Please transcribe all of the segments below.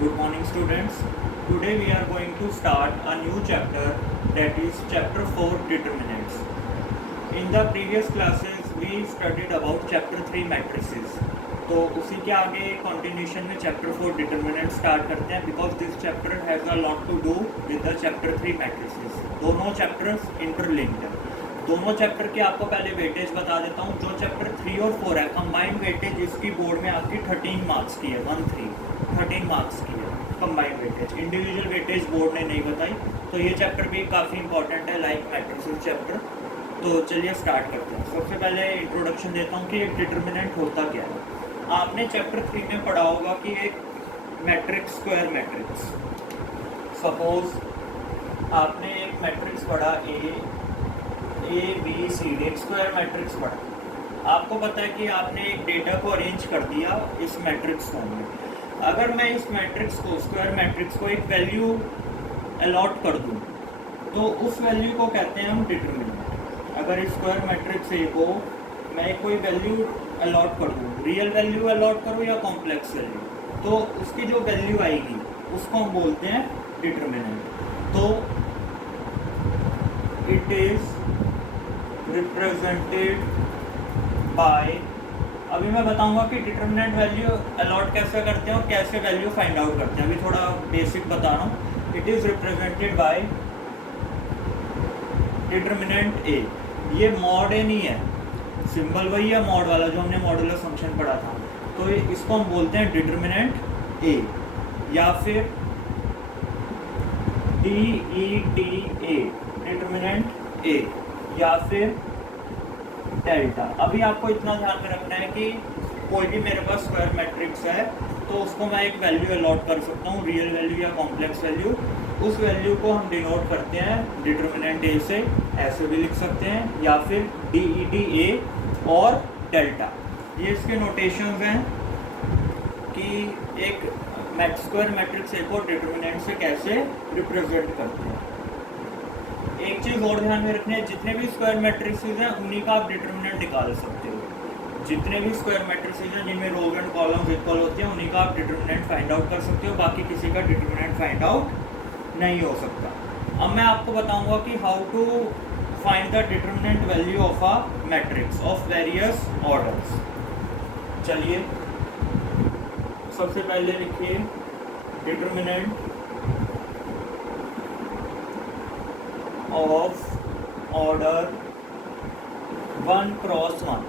Good morning, students. Today we are going to start a new chapter, that is chapter 4, determinants. In the previous classes we studied about chapter 3 matrices. तो उसी के आगे continuation में chapter 4 determinants start करते हैं because this chapter has a lot to do with the chapter 3 matrices. दोनों chapters interlinked हैं. दोनों चैप्टर के आपको पहले वेटेज बता देता हूँ. जो चैप्टर 3 और 4 है, कंबाइंड वेटेज इसकी बोर्ड में आपकी 13 मार्क्स की है. 13 मार्क्स की है combined weightage. Individual weightage board ने नहीं बताई. तो ये चैप्टर भी काफ़ी इंपॉर्टेंट है, लाइक मैट्रिसेस चैप्टर. तो चलिए स्टार्ट करते हैं. सबसे पहले इंट्रोडक्शन देता हूँ कि एक डिटर्मिनेंट होता क्या है. आपने चैप्टर 3 में पढ़ा होगा कि एक मैट्रिक्स, स्क्वायर मैट्रिक्स. सपोज आपने एक मैट्रिक्स पढ़ा ए बी सी डी, एक स्क्वायर मैट्रिक्स पढ़ा. आपको पता है कि आपने एक डेटा को अरेंज कर दिया इस मैट्रिक्स फॉर्म में. अगर मैं इस मैट्रिक्स को, स्क्वायर मैट्रिक्स को एक वैल्यू अलॉट कर दूं तो उस वैल्यू को कहते हैं हम डिटर्मिनेंट. अगर इस स्क्वायर मैट्रिक्स ए को मैं कोई वैल्यू अलॉट कर दूं, रियल वैल्यू अलॉट करूं या कॉम्प्लेक्स वैल्यू, तो उसकी जो वैल्यू आएगी उसको हम बोलते हैं डिटर्मिनेंट. तो इट इज रिप्रेजेंटेड बाय, अभी मैं बताऊंगा कि डिटर्मिनेंट वैल्यू अलॉट कैसे करते हैं और कैसे वैल्यू फाइंड आउट करते हैं. अभी थोड़ा बेसिक बता रहा हूँ. It is represented by determinant A. ये मॉड ए नहीं है, सिंबल वही है मॉड वाला जो हमने मॉडुलस फंक्शन पढ़ा था. तो इसको हम बोलते हैं डिटर्मिनेंट ए या फिर DETA, डिटर्मिनेंट ए, या फिर डेल्टा. अभी आपको इतना ध्यान में रखना है कि कोई भी मेरे पास स्क्वायर मैट्रिक्स है तो उसको मैं एक वैल्यू अलॉट कर सकता हूँ, रियल वैल्यू या कॉम्प्लेक्स वैल्यू. उस वैल्यू को हम डिनोट करते हैं डिटर्मिनेंट ए से, ऐसे भी लिख सकते हैं, या फिर DETA और डेल्टा. ये इसके नोटेशंस हैं कि एक स्क्वायर मैट्रिक्स ए को डिटर्मिनेंट से कैसे रिप्रेजेंट करते हैं. एक चीज़ और ध्यान में रखनी है, जितने भी स्क्वायर मैट्रिसेस हैं उन्हीं का आप डिटर्मिनेंट निकाल सकते हो. जितने भी स्क्वायर मैट्रिसेस हैं जिनमें रोज एंड कॉलम्स इक्वल होती हैं उन्हीं का आप डिटर्मिनेंट फाइंड आउट कर सकते हो. बाकी किसी का डिटर्मिनेंट फाइंड आउट नहीं हो सकता. अब मैं आपको बताऊंगा कि how to find the determinant value of a matrix of various orders. चलिए सबसे पहले लिखिए determinant of order 1 cross 1.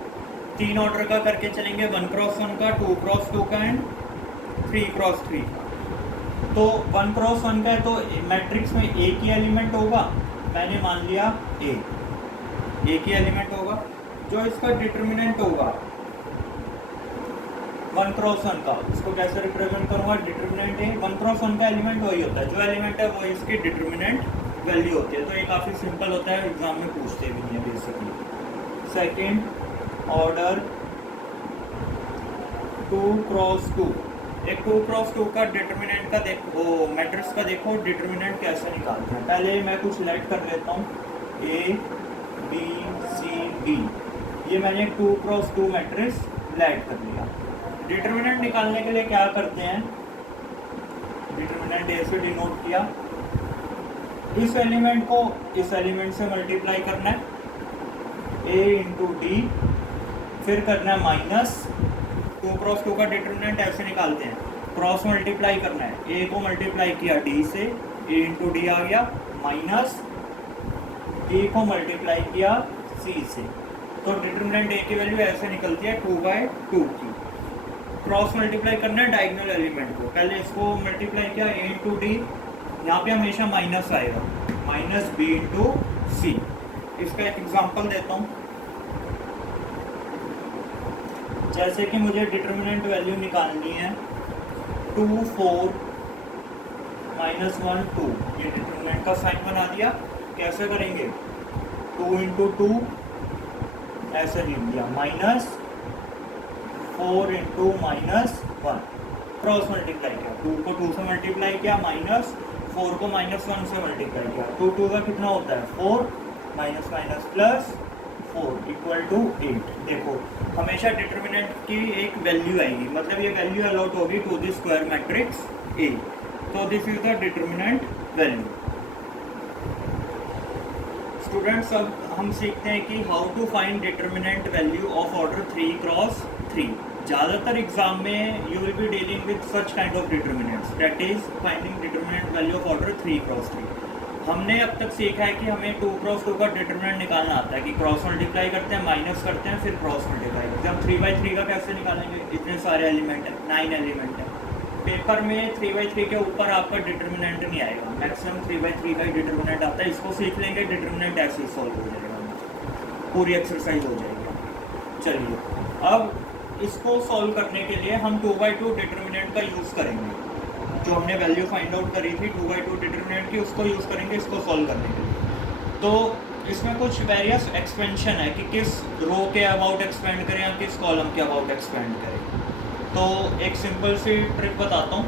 3 order का करके चलेंगे, 1 क्रॉस 1 का, 2 क्रॉस 2 का एंड 3 क्रॉस 3 का. तो 1 क्रॉस 1 का है तो मैट्रिक्स में ए की एलिमेंट होगा. मैंने मान लिया ए की एलिमेंट होगा. जो इसका डिटर्मिनेंट होगा 1 क्रॉस 1 का, इसको कैसे रिप्रेजेंट करूँगा, डिटर्मिनेंट ए. 1 क्रॉस 1 का एलिमेंट वही होता है, जो एलिमेंट है वो इसकी डिटर्मिनेंट वैल्यू होती है. तो ये काफ़ी सिंपल होता है, एग्जाम में पूछते भी नहीं है बेसिकली. Second order 2 cross 2. एक 2 क्रॉस 2 का डिटर्मिनेंट का देखो, मैट्रिक्स का देखो डिटर्मिनेंट कैसे निकालते हैं. पहले मैं कुछ लेट कर लेता हूँ, A B C D. ये मैंने 2 क्रॉस 2 मैट्रिक्स लेट कर लिया. डिटर्मिनेंट निकालने के लिए क्या करते हैं, डिटर्मिनेंट ए से डिनोट किया, इस एलिमेंट को इस एलिमेंट से मल्टीप्लाई करना है, A इंटू डी, फिर करना है माइनस. 2 क्रॉस 2 का डिटर्मिनेंट ऐसे निकालते हैं, क्रॉस मल्टीप्लाई करना है, A को मल्टीप्लाई किया D से, A इंटू डी आ गया, माइनस A को मल्टीप्लाई किया C से. तो डिटर्मिनेंट A की वैल्यू ऐसे निकलती है 2/2 की. क्रॉस मल्टीप्लाई करना है डायगोनल एलिमेंट को, पहले इसको मल्टीप्लाई किया A इंटू डी, यहाँ पे हमेशा माइनस आएगा, माइनस B इंटू सी. इसका एक एग्जांपल देता हूँ. जैसे कि मुझे डिटर्मिनेंट वैल्यू निकालनी है 2 4 -1 2. ये डिटर्मिनेंट का साइन बना दिया. कैसे करेंगे, 2 इंटू 2 ऐसे लिख दिया, माइनस 4 इंटू -1. क्रॉस मल्टीप्लाई किया, 2 को 2 से मल्टीप्लाई किया, माइनस 4 को -1 से मल्टीप्लाई किया. 2 2 का कितना होता है 4, minus minus plus 4 equal to 8। देखो हमेशा डिटर्मिनेंट की एक वैल्यू आएगी, मतलब ये वैल्यू अलॉट होगी to the square matrix A. तो this is the determinant value. Students अब हम सीखते हैं कि how to find determinant value of order 3 cross 3। ज़्यादातर एग्जाम में you will be dealing with such kind of determinants, that is finding determinant value of order 3 cross 3। हमने अब तक सीखा है कि हमें 2 क्रॉस 2 का डिटर्मिनेंट निकालना आता है कि क्रॉस मल्टीप्लाई करते हैं, माइनस करते हैं, फिर क्रॉस मल्टीप्लाई। जब 3/3 का कैसे निकालेंगे, इतने सारे एलिमेंट हैं, 9 एलिमेंट हैं। पेपर में 3/3 के ऊपर आपका डिटर्मिनेंट नहीं आएगा, मैक्सिमम 3/3 का ही डिटर्मिनेंट आता है। इसको सीख लेंगे, डिटर्मिनेंट ऐसे ही सॉल्व हो जाएगा, पूरी एक्सरसाइज हो जाएगी। चलिए अब इसको सॉल्व करने के लिए हम 2/2 डिटर्मिनेंट का यूज़ करेंगे। जो हमने वैल्यू फाइंड आउट करी थी 2/2 डिटर्मिनेंट की, उसको यूज़ करेंगे इसको सॉल्व करने के लिए। तो इसमें कुछ वेरियस एक्सपेंशन है कि किस रो के अबाउट एक्सपेंड करें या किस कॉलम के अबाउट एक्सपेंड करें। तो एक सिंपल सी ट्रिक बताता हूँ,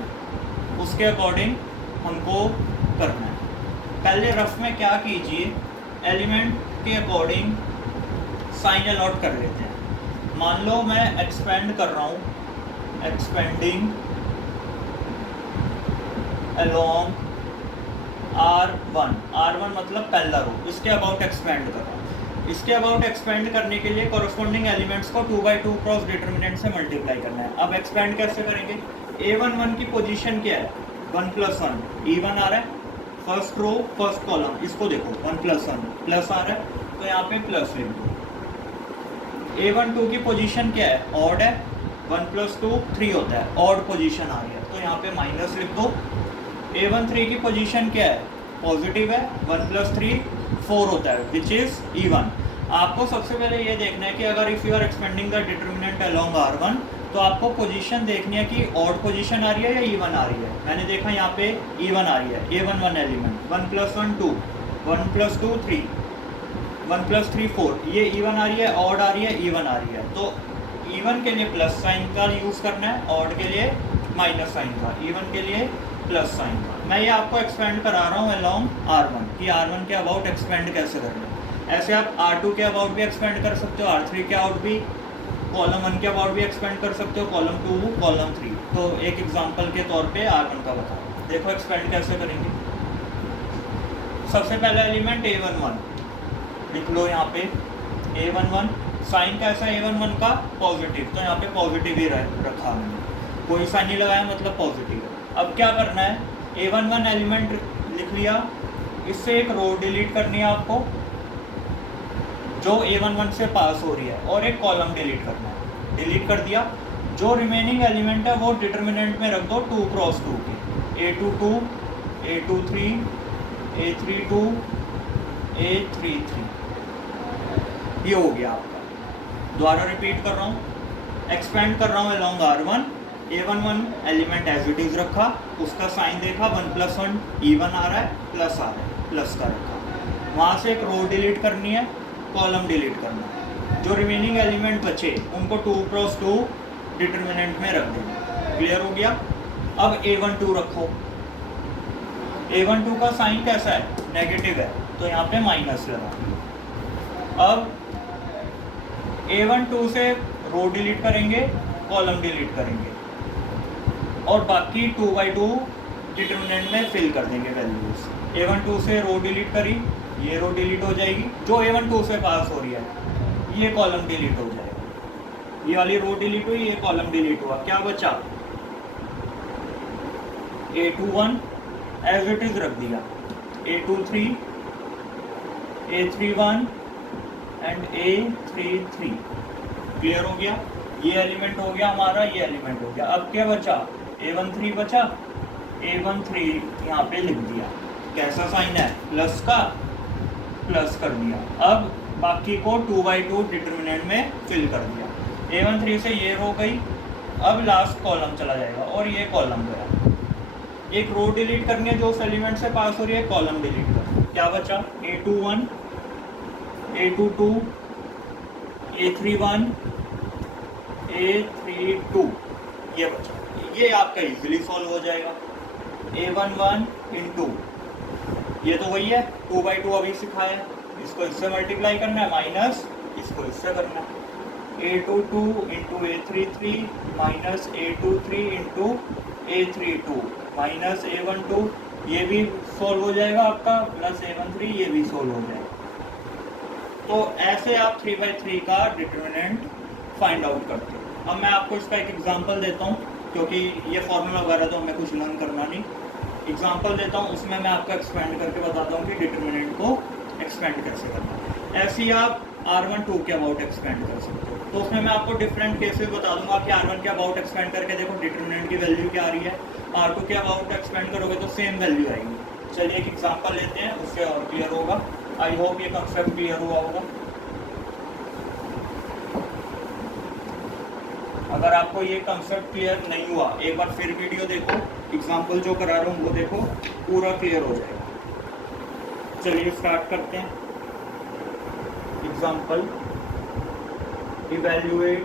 उसके अकॉर्डिंग हमको करना है। पहले रफ में क्या कीजिए, एलिमेंट के अकॉर्डिंग साइन अलॉट कर लेते हैं। मान लो मैं एक्सपेंड कर रहा हूँ, एक्सपेंडिंग along R1 मतलब पहला रो, इसके अबाउट एक्सपेंड कर रहा हूँ। इसके अबाउट एक्सपेंड करने के लिए कॉरस्पॉन्डिंग एलिमेंट्स को 2/2 क्रॉस डिटर्मिनेंट से मल्टीप्लाई करना है। अब एक्सपेंड कैसे करेंगे, A11 की पोजीशन क्या है, 1 + 1 E1 आ रहा है, फर्स्ट रो फर्स्ट कॉलम, इसको देखो 1 + 1 प्लस आ रहा है, तो यहाँ पे प्लस लिख दो। A12 की पोजीशन क्या है, ऑड है, 1 + 2 3 होता है, ऑड पोजीशन आ रही है, तो यहाँ पे माइनस लिख दो। A13 की पोजीशन क्या है, पॉजिटिव है, 1 + 3 4 होता है, विच इज E1। आपको सबसे पहले ये देखना है कि अगर if you are expanding the determinant along R1, तो आपको पोजीशन देखनी है कि ऑड पोजीशन आ रही है या E1 आ रही है। मैंने देखा यहाँ पे E1 आ रही है, A11 एलिमेंट, 1 + 1 2, 1 + 2 3, 1 + 3 4, ये E1 आ रही है, ऑड आ रही है, E1 आ रही है। तो E1 के लिए प्लस साइन का यूज़ करना है, ऑड के लिए माइनस साइन का, E1 के लिए प्लस साइन का। मैं ये आपको एक्सपेंड करा रहा हूँ अलोंग R1 कि R1 के अबाउट एक्सपेंड कैसे करना है। ऐसे आप R2 के अबाउट भी एक्सपेंड कर सकते हो, R3 के अबाउट भी, कॉलम 1 के अबाउट भी एक्सपेंड कर सकते हो, कॉलम 2, कॉलम 3। तो एक एग्जांपल के तौर पे R1 का बताओ, देखो एक्सपेंड कैसे करेंगे। सबसे पहला एलिमेंट A11 लिख लो, यहाँ पे A11 साइन कैसा है, A11 का पॉजिटिव, तो यहाँ पे पॉजिटिव ही रखा मैंने, कोई साइन नहीं लगाया मतलब पॉजिटिव है। अब क्या करना है, A11 एलिमेंट लिख लिया, इससे एक रो डिलीट करनी है आपको जो A11 से पास हो रही है, और एक कॉलम डिलीट करना है। डिलीट कर दिया, जो रिमेनिंग एलिमेंट है वो डिटर्मिनेंट में रख दो 2 क्रॉस 2 के, A22 A23 A32 A33, ये हो गया आपका। दोबारा रिपीट कर रहा हूँ, एक्सपेंड कर रहा हूँ along R1, A11 element as it is रखा, उसका साइन देखा 1 + 1 E1 आ रहा है, प्लस आ रहा है, प्लस का रखा। वहाँ से एक रो डिलीट करनी है, कॉलम डिलीट करना है, जो रिमेनिंग एलिमेंट बचे उनको 2 क्रॉस 2 डिटर्मिनेंट में रख देना। क्लियर हो गया। अब A12 रखो, A12 का साइन कैसा है, नेगेटिव है, तो यहाँ पे माइनस लगा। अब A12 से रो डिलीट करेंगे, कॉलम डिलीट करेंगे, और बाकी 2/2 डिटर्मिनेंट में फिल कर देंगे वैल्यूज। A12 से रो डिलीट करी, ये रो डिलीट हो जाएगी, जो A12 से पास हो रही है, ये कॉलम डिलीट हो जाएगा। ये वाली रो डिलीट हुई, ये कॉलम डिलीट हुआ, क्या बचा, A21 एज इट इज रख दिया, A23 A31 and A33। Clear हो गया। ये एलिमेंट हो गया हमारा, ये एलिमेंट हो गया। अब क्या बचा, A13 बचा, A13 यहाँ पे लिख दिया, कैसा साइन है, प्लस का, प्लस कर दिया। अब बाकी को 2/2 डिटर्मिनेंट में फिल कर दिया। A13 से ये रो गई, अब लास्ट कॉलम चला जाएगा और ये कॉलम गया। एक रो डिलीट करनी है जो उस एलिमेंट से पास हो रही है, कॉलम डिलीट कर, क्या बचा, A21 A22 A31 A32, ये बचा। ये आपका इजीली सॉल्व हो जाएगा। A11 इंटू, ये तो वही है 2/2 अभी सिखाया है, इसको इससे मल्टीप्लाई करना है, माइनस इसको इससे करना, A22 into A33 minus A23 into A32 minus A12, ये भी सोल्व हो जाएगा आपका, प्लस A13 ये भी सोल्व हो जाएगा। तो ऐसे आप 3/3 का डिटरमिनेंट फाइंड आउट करते हो। अब मैं आपको इसका एक एग्जांपल देता हूँ, क्योंकि ये फॉर्मूला वगैरह तो हमें कुछ लर्न करना नहीं। एग्जांपल देता हूँ, उसमें मैं आपको एक्सपेंड करके बताता हूँ कि डिटरमिनेंट को एक्सपेंड कैसे करना है। ऐसे ही आप R1 2 के अबाउट एक्सपेंड कर सकते हो। तो उसमें मैं आपको डिफरेंट केसेस बता दूंगा कि R1 के अबाउट एक्सपेंड करके देखो डिटरमिनेंट की वैल्यू क्या आ रही है, R2 के अबाउट एक्सपेंड करोगे तो सेम वैल्यू आएगी। चलिए एक एग्जांपल लेते हैं, उससे और क्लियर होगा। आई होप ये कंसेप्ट क्लियर हुआ होगा। अगर आपको ये कंसेप्ट क्लियर नहीं हुआ, एक बार फिर वीडियो देखो, एग्जांपल जो करा रहा हूँ वो देखो, पूरा क्लियर हो जाएगा। चलिए स्टार्ट करते हैं। Example, evaluate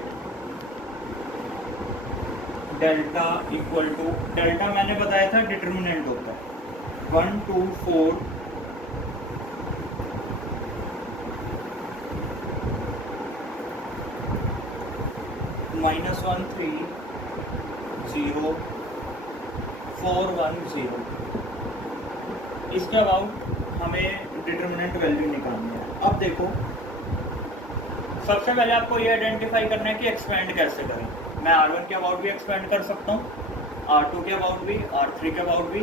delta equal to, delta मैंने बताया था डिटरमिनेंट होता है 1 2 4 -1 3 0 4 1 0। इसके अबाउट हमें डिटरमिनेंट वैल्यू निकालनी है। अब देखो, सबसे पहले आपको ये आइडेंटिफाई करना है कि एक्सपेंड कैसे करें। मैं R1 के अबाउट भी एक्सपेंड कर सकता हूँ, R2 के अबाउट भी, R3 के अबाउट भी,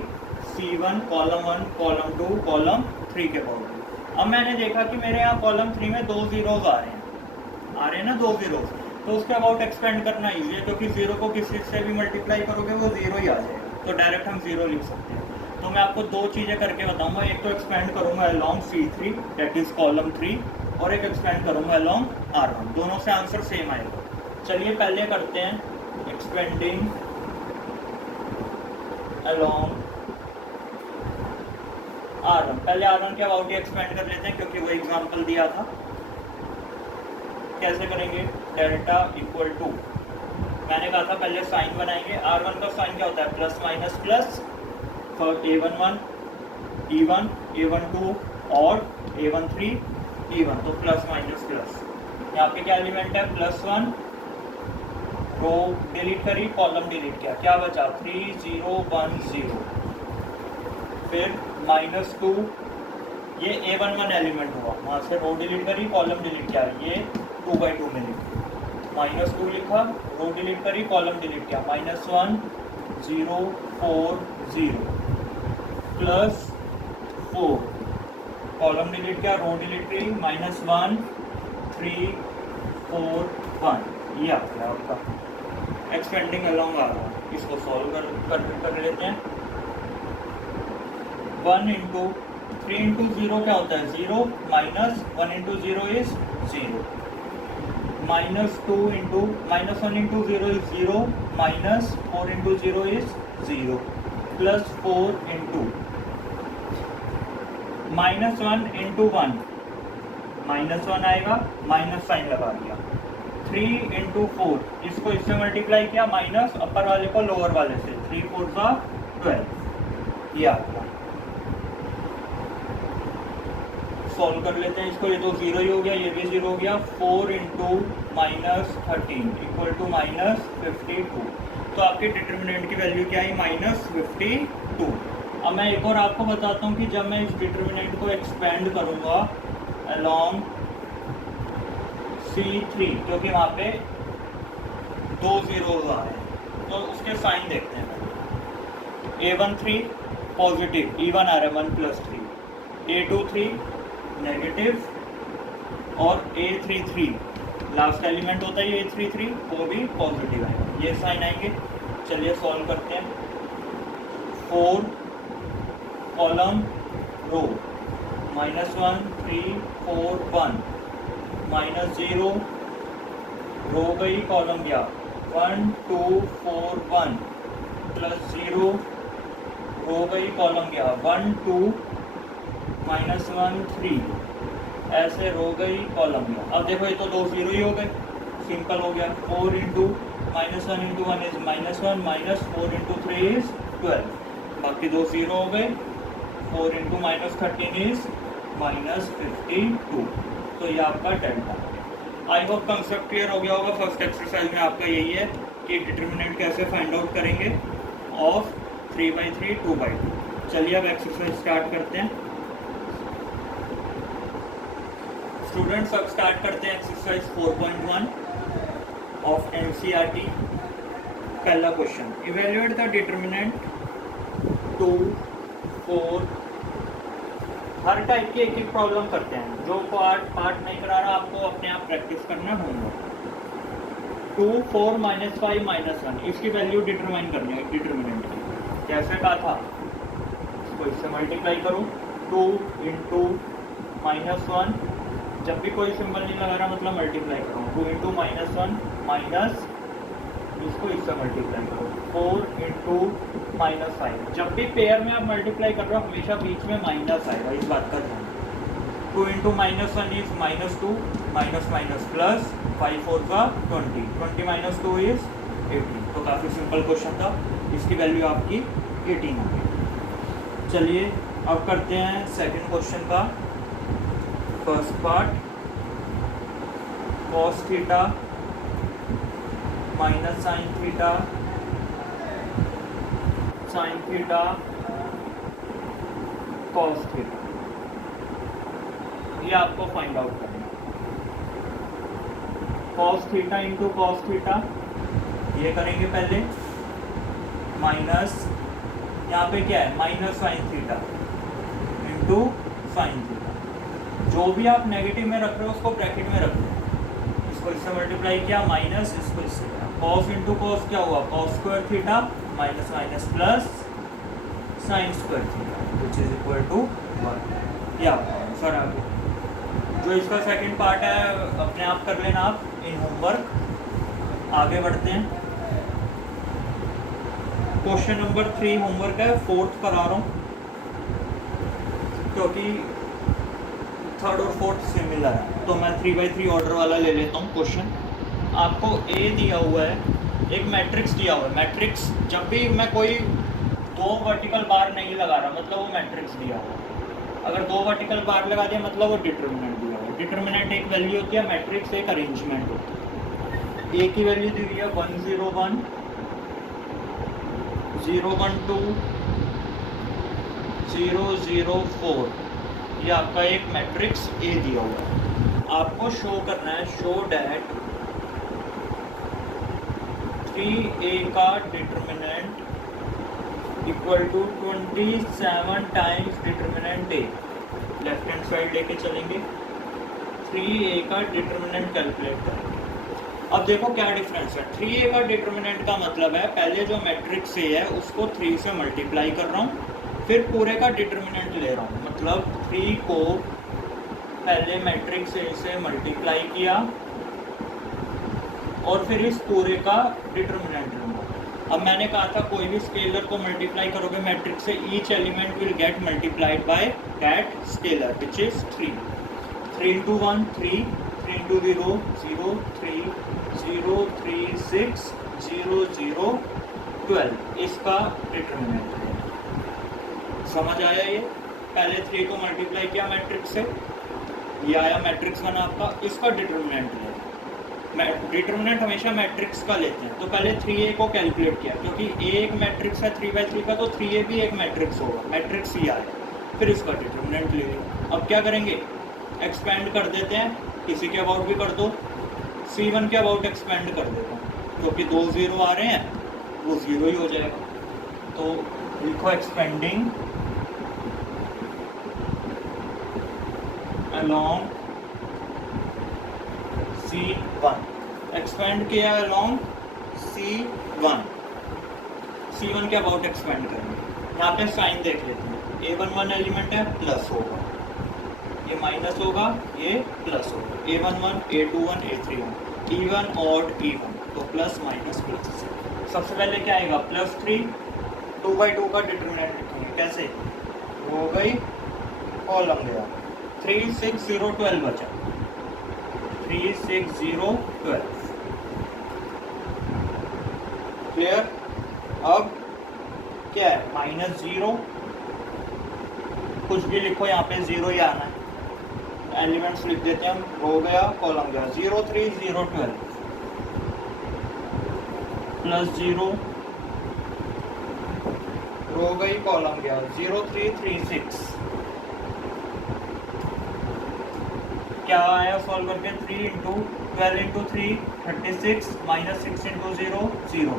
C1 कॉलम 1 कॉलम 2 कॉलम 3 के अबाउट भी। अब मैंने देखा कि मेरे यहाँ कॉलम 3 में 2 जीरोज आ रहे हैं ना, 2 जीरोज, तो उसके अबाउट एक्सपेंड करना ईजी है, क्योंकि जीरो को किसी से भी मल्टीप्लाई करोगे वो जीरो ही आ जाएगा, तो डायरेक्ट हम जीरो लिख सकते हैं। तो मैं आपको दो चीज़ें करके बताऊंगा, एक तो एक्सपेंड करूंगा along C3 that is column 3, और एक एक्सपेंड करूंगा अलॉन्ग R1, दोनों से आंसर सेम आएगा। चलिए पहले करते हैं एक्सपेंडिंग अलॉन्ग R1। पहले R1 के अबाउट ही एक्सपेंड कर लेते हैं, क्योंकि वो एग्जाम्पल दिया था। कैसे करेंगे, डेल्टा इक्वल टू, मैंने कहा था पहले साइन बनाएंगे। R1 का साइन क्या होता है, plus minus plus, for A11 E1 A12 और A13 E1, तो प्लस माइनस प्लस। यहाँ पे क्या एलिमेंट है, +1, रो डिलीट करी, कॉलम डिलीट किया, क्या बचा 3 0 1 0, फिर -2, ये A11 एलिमेंट हुआ, वहाँ से रो डिलीट करी, कॉलम डिलीट किया, ये 2/2 में लिखा, -2 लिखा, रो डिलीट करी, कॉलम डिलीट किया, -1 0 4 0 +4, कॉलम डिलीट किया, रो डिलीट करी, -1 3 4 1, ये आ गया आपका एक्सपेंडिंग अलॉन्ग आ रहा है। इसको सॉल्व कर लेते हैं। 1 इंटू 3 इंटू 0 क्या होता है, 0, minus 1 into 0 is 0, -2 into -1 into 0 is 0, -4 into 0 is 0, +4 into -1 into 1, -1 आएगा, माइनस साइन लगा दिया, 3 इंटू 4, इसको इससे मल्टीप्लाई किया, माइनस अपर वाले को लोअर वाले से, 3 4 12, ये आ गया। सॉल्व कर लेते हैं इसको, ये तो 0 ही हो गया, ये भी 0 हो गया, 4 इंटू -13 इक्वल टू -52। तो आपके डिटरमिनेंट की वैल्यू क्या है, -52। अब मैं एक और आपको बताता हूँ कि जब मैं इस डिटरमिनेंट को एक्सपेंड करूँगा अलॉन्ग C3, क्योंकि वहाँ पे 2 जीरोज आ रहे हैं, तो उसके साइन देखते हैं। A13 पॉजिटिव, E1 आ रहा है 1 + 3, A23 नेगेटिव, और A33 लास्ट एलिमेंट होता है A33, वो भी पॉजिटिव है, ये साइन आएंगे। चलिए सॉल्व करते हैं। 4 कॉलम रो, -1 3 4 1, -0 रो गई, कॉलम गया, 1 2 4 1, +0 रो गई, कॉलम गया, 1 2 -1 3, ऐसे रो गई, कॉलम गया। अब देखो ये तो 2 0 ही हो गए, सिंपल हो गया। 4 into -1 into 1 is -1, -4 into 3 is 12, बाकी 2 0 हो गए। 4 इंटू -13 इज -52, तो ये आपका delta. I hope concept clear हो गया होगा। फर्स्ट एक्सरसाइज में आपका यही है कि डिटर्मिनेंट कैसे फाइंड आउट करेंगे ऑफ 3/3 2/2। चलिए अब एक्सरसाइज स्टार्ट करते हैं स्टूडेंट्स। अब स्टार्ट करते हैं एक्सरसाइज 4.1 ऑफ एनसीईआरटी। पहला question, evaluate the determinant 2 4। Her type की एक एक प्रॉब्लम करते हैं। जो पार्ट नहीं करा रहा आपको अपने आप प्रैक्टिस करना होगा। 2 4 -5 -1 इसकी वैल्यू डिटरमाइन करनी है डिटर्मिनेंट की। कैसे कहा था, इसको इससे मल्टीप्लाई करूँ 2 × -1। जब भी कोई सिंबल नहीं लगा रहा मतलब मल्टीप्लाई करो 2 × -1 माइनस इसको इससे मल्टीप्लाई करो 4 × -5। जब भी पेयर में आप मल्टीप्लाई कर रहे हो हमेशा बीच में माइनस आएगा, इस बात का ध्यान। 2 × -1 इज -2 माइनस प्लस 5 4 का 20 20 - 2 इज 18। तो काफ़ी सिंपल क्वेश्चन था, इसकी वैल्यू आपकी 18 आ गई। चलिए अब करते हैं सेकंड क्वेश्चन का first part. cos theta minus sine theta cos theta, ये आपको फाइंड आउट करना है। cos theta into cos theta ये करेंगे पहले, माइनस यहाँ पे क्या है minus sine theta into sine theta. जो भी आप नेगेटिव में रख रहे हो उसको ब्रैकेट में रख लो। इसको इससे मल्टीप्लाई किया माइनस, इसको इससे किया cos इंटू कॉस क्या हुआ cos square theta minus minus plus sine square theta which is equal to 1। ये आपका आंसर आ गया। जो इसका सेकंड पार्ट है अपने आप कर लेना आप इन होमवर्क। आगे बढ़ते हैं। क्वेश्चन नंबर 3 होमवर्क है, फोर्थ करा रहा हूँ क्योंकि थर्ड और फोर्थ सिमिलर है, तो मैं 3/3 ऑर्डर वाला ले लेता हूँ क्वेश्चन। आपको ए दिया हुआ है, एक मैट्रिक्स दिया हुआ है। मैट्रिक्स जब भी मैं कोई 2 वर्टिकल बार नहीं लगा रहा मतलब वो मैट्रिक्स दिया हुआ है। अगर 2 वर्टिकल बार लगा दिया मतलब वो डिटर्मिनेंट दिया हुआ है। डिटर्मिनेंट एक वैल्यू होती है, मैट्रिक्स एक अरेंजमेंट होती है। ए की वैल्यू दी हुई है 1 0 1 0 1 2 0 0 4। ये आपका एक मैट्रिक्स ए दिया हुआ है। आपको शो करना है, शो डैट 3a का determinant equal to 27 times determinant A. Left hand side लेके चलेंगे, 3a का डिटर्मिनेंट कैलकुलेट करेंगे। अब देखो क्या डिफरेंस है। 3a का डिटर्मिनेंट का मतलब है पहले जो मैट्रिक्स ए है उसको 3 से मल्टीप्लाई कर रहा हूँ, फिर पूरे का डिटर्मिनेंट ले रहा हूँ। मतलब 3 को पहले मैट्रिक्स ए से मल्टीप्लाई किया और फिर इस पूरे का डिटर्मिनेंट लूँगा। अब मैंने कहा था कोई भी स्केलर को मल्टीप्लाई करोगे मैट्रिक्स से, each element will get multiplied by that scalar which is 3। 3 × 1 3, 3 × 0 0 3 0 3 6 0 0 12 इसका डिटर्मिनेंट है। समझ आया? ये पहले 3 को मल्टीप्लाई किया मैट्रिक्स से, ये आया मैट्रिक्स बना आपका, इसका डिटर्मिनेंट है। डिटर्मिनेंट हमेशा मैट्रिक्स का लेते हैं। तो पहले 3a को कैलकुलेट किया क्योंकि a एक मैट्रिक्स है 3/3 का, तो 3a भी एक मैट्रिक्स होगा, मैट्रिक्स ही आया। फिर इसका डिटर्मिनेंट ले लिया। अब क्या करेंगे, एक्सपेंड कर देते हैं, किसी के अबाउट भी कर दो। C1 के अबाउट एक्सपेंड कर देता हूँ क्योंकि 2 0 आ रहे हैं, वो 0 ही हो जाएगा। तो लिखो एक्सपेंडिंग along C1। एक्सपेंड किया along C1। C1 के अबाउट एक्सपेंड करेंगे। यहाँ पे साइन देख लेते हैं, A11 एलिमेंट है प्लस होगा, ये माइनस होगा, ये प्लस होगा। A11 A21 A31 even odd even, तो प्लस माइनस प्लस। सबसे पहले क्या आएगा +3, 2/2 का डिटर्मिनेंट लिखेंगे। कैसे, वो हो गई कॉलम गया, 3 6 0 12 बचा, 3 6 0 12। क्लियर? अब क्या है -0, कुछ भी लिखो यहाँ पे 0 ही आना है। एलिमेंट्स लिख देते हैं हम, रो गया कॉलम गया, 0 3 0 12 प्लस 0 रो गई कॉलम गया, 0 3 3 6 क्या आया सॉल्व करके, 3 इंटू 12 इंटू 3 36 माइनस 6 इंटू 0 0,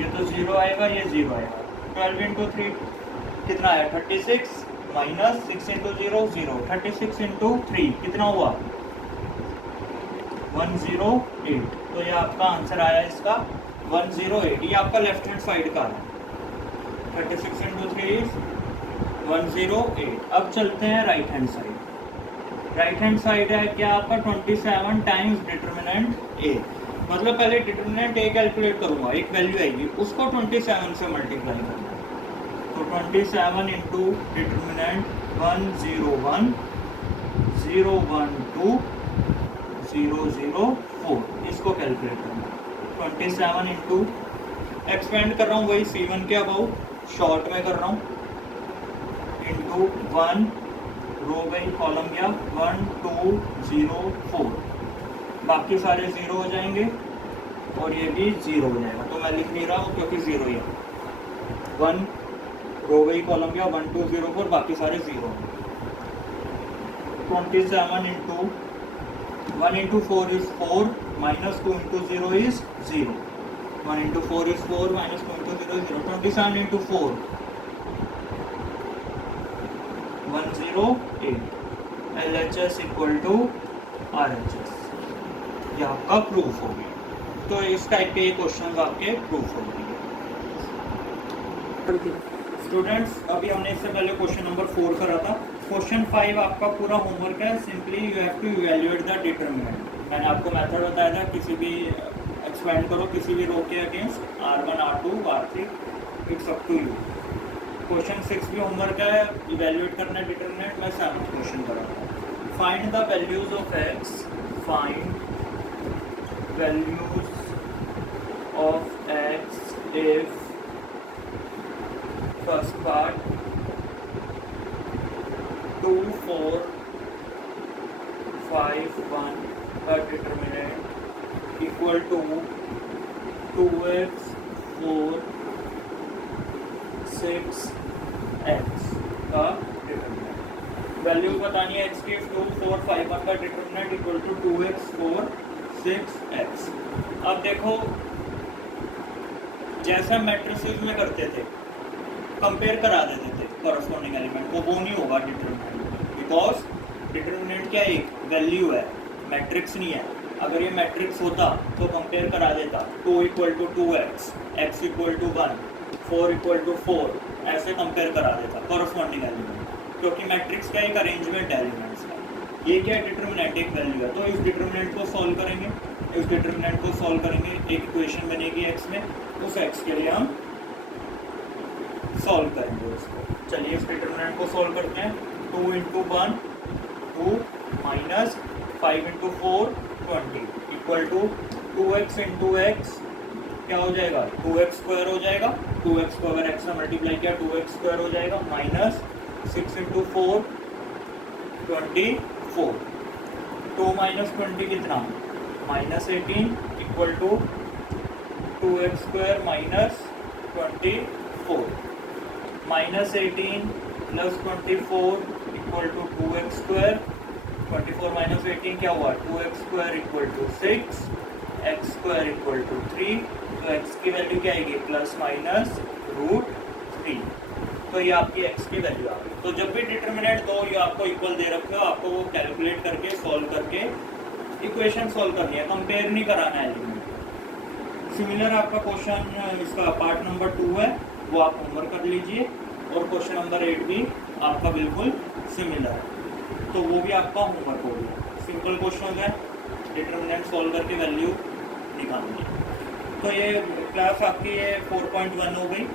ये तो 0 आएगा ये 0 आएगा, 12 इंटू 3 कितना आया 36 माइनस 6 इंटू 0 0, 36 इंटू 3 कितना हुआ 108, तो ये आपका आंसर आया इसका 108, ये आपका लेफ्ट हैंड साइड का है, 36 इंटू 3 108। अब चलते हैं right hand side. Right hand side है क्या आपका 27 टाइम्स डिटर्मिनेंट ए, मतलब पहले डिटर्मिनेंट ए कैलकुलेट करूंगा, एक वैल्यू आएगी उसको 27 से मल्टीप्लाई करना है, तो 27 इंटू डिटर्मिनेंट 101 012 004 इसको कैलकुलेट करना है, 27 इंटू एक्सपेंड कर रहा हूँ वही C1 के अबाउट शॉर्ट में कर रहा हूँ, इंटू 1 रो गई कॉलम गया 1 2 0 4, बाकी सारे 0 हो जाएंगे और ये भी 0 हो जाएगा, तो मैं लिख नहीं रहा हूँ क्योंकि 0 ही है, 1 रो गई कॉलम गया 1 2 0 4, बाकी सारे 0 27 into 1 into 4 is 4 minus 2 into 0 is 0, 1 into 4 is 4 minus 2 into 0 is 0, 27 into 4 108, LHS equal to RHS, ये आपका प्रूफ हो गया। तो इस टाइप के क्वेश्चन आपके प्रूफ हो गए। स्टूडेंट्स अभी हमने इससे पहले क्वेश्चन नंबर 4 करा था, क्वेश्चन 5 आपका पूरा होमवर्क है, simply you have to evaluate the determinant. मैंने आपको मेथड बताया था, किसी भी एक्सपेंड करो किसी भी रो के against R1 R2 R3, it's up to you. Question 6 भी होमवर्क है, इवैल्यूएट करना है डिटरमिनेंट, मैं 7th क्वेश्चन कर रहा हूँ। Find the values of x, find values of x if first part 2 4 5 1 का determinant equal to 2x 4 6x का डिटरमिनेंट, वैल्यू बतानी है x की, 2 4 5 1 का determinant equal to 2x 4 6x। अब देखो जैसा मैट्रिसेस में करते थे, कंपेयर करा देते थे कॉरस्पॉन्डिंग एलिमेंट को, वो नहीं होगा डिटरमिनेंट, बिकॉज डिटरमिनेंट क्या एक वैल्यू है, मैट्रिक्स नहीं है। अगर ये मैट्रिक्स होता तो कंपेयर करा देता, 2 equal to 2x, x equal to 1, 4 equal to 4, ऐसे कंपेयर करा देता कॉरस्पॉन्डिंग एलिमेंट, क्योंकि मैट्रिक्स का एक अरेंजमेंट है एलिमेंट्स का, ये क्या है डिटरमिनेंट एक वैल्यू है। तो इस डिटरमिनेंट को सॉल्व करेंगे, इस डिटरमिनेंट को सॉल्व करेंगे, एक इक्वेशन बनेगी x में, उस x के लिए हम सॉल्व करेंगे उसको। चलिए इस डिटरमिनेंट को सॉल्व करते हैं, 2 into 1 2 minus 5 into 4 20 equal to 2x into x क्या हो जाएगा 2x स्क्वायर हो जाएगा, 2x को अगर x में मल्टीप्लाई किया 2x स्क्वायर हो जाएगा, माइनस 6 इंटू 4 24, 2 माइनस 20 कितना minus 18 equal to 2x square minus 24, minus 18 plus 24 equal to 2x square, 24 minus 18 क्या हुआ 2x square equal to 6, x square equal to 3, तो x की वैल्यू क्या आएगी प्लस माइनस √3, तो ये आपकी x की वैल्यू आ गई। तो जब भी डिटरमिनेंट दो ये आपको इक्वल दे रखे हो, आपको वो कैलकुलेट करके सॉल्व करके इक्वेशन सॉल्व करनी है, कंपेयर नहीं कराना है एलिमेंट। सिमिलर आपका क्वेश्चन इसका पार्ट नंबर 2 है, वो आप होमवर्क कर लीजिए, और क्वेश्चन नंबर 8 भी आपका बिल्कुल सिमिलर है, तो वो भी आपका होमवर्क हो गया। सिंपल क्वेश्चन है, डिटरमिनेंट सॉल्व करके वैल्यू निकालनी है। तो ये क्लास आपकी ये 4.1 हो गई,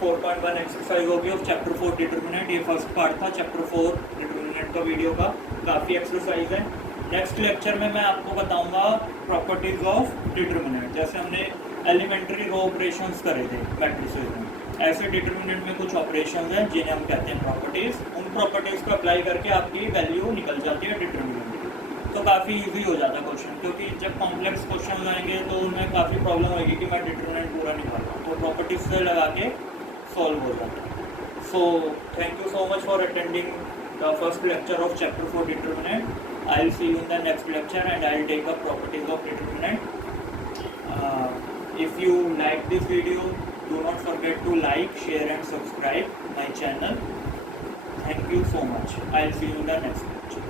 4.1 एक्सरसाइज होगी ऑफ चैप्टर 4 डिटरमिनेंट। ये फर्स्ट पार्ट था चैप्टर 4 डिटरमिनेंट का वीडियो का, काफ़ी एक्सरसाइज है। नेक्स्ट लेक्चर में मैं आपको बताऊंगा प्रॉपर्टीज ऑफ डिटरमिनेंट, जैसे हमने एलिमेंट्री रो ऑपरेशंस करे थे मैट्रिसेस में, ऐसे डिटर्मिनेंट में कुछ ऑपरेशंस हैं जिन्हें हम कहते हैं प्रॉपर्टीज़। उन प्रॉपर्टीज़ को अप्लाई करके आपकी वैल्यू निकल जाती है डिटर्मिनेंट की। तो काफ़ी इजी हो जाता है क्वेश्चन, क्योंकि जब कॉम्प्लेक्स क्वेश्चन आएंगे तो उनमें काफ़ी प्रॉब्लम होगी कि मैं डिटर्मिनेंट पूरा निकाल रहा हूँ, तो प्रॉपर्टीज़ से लगा के सॉल्व हो जाता है। So thank you so much for attending the first lecture of chapter 4 determinant. I'll see you in the next lecture and I'll take up properties of determinant. If you like this video, do not forget to like, share and subscribe my channel. Thank you so much. I'll see you in the next lecture.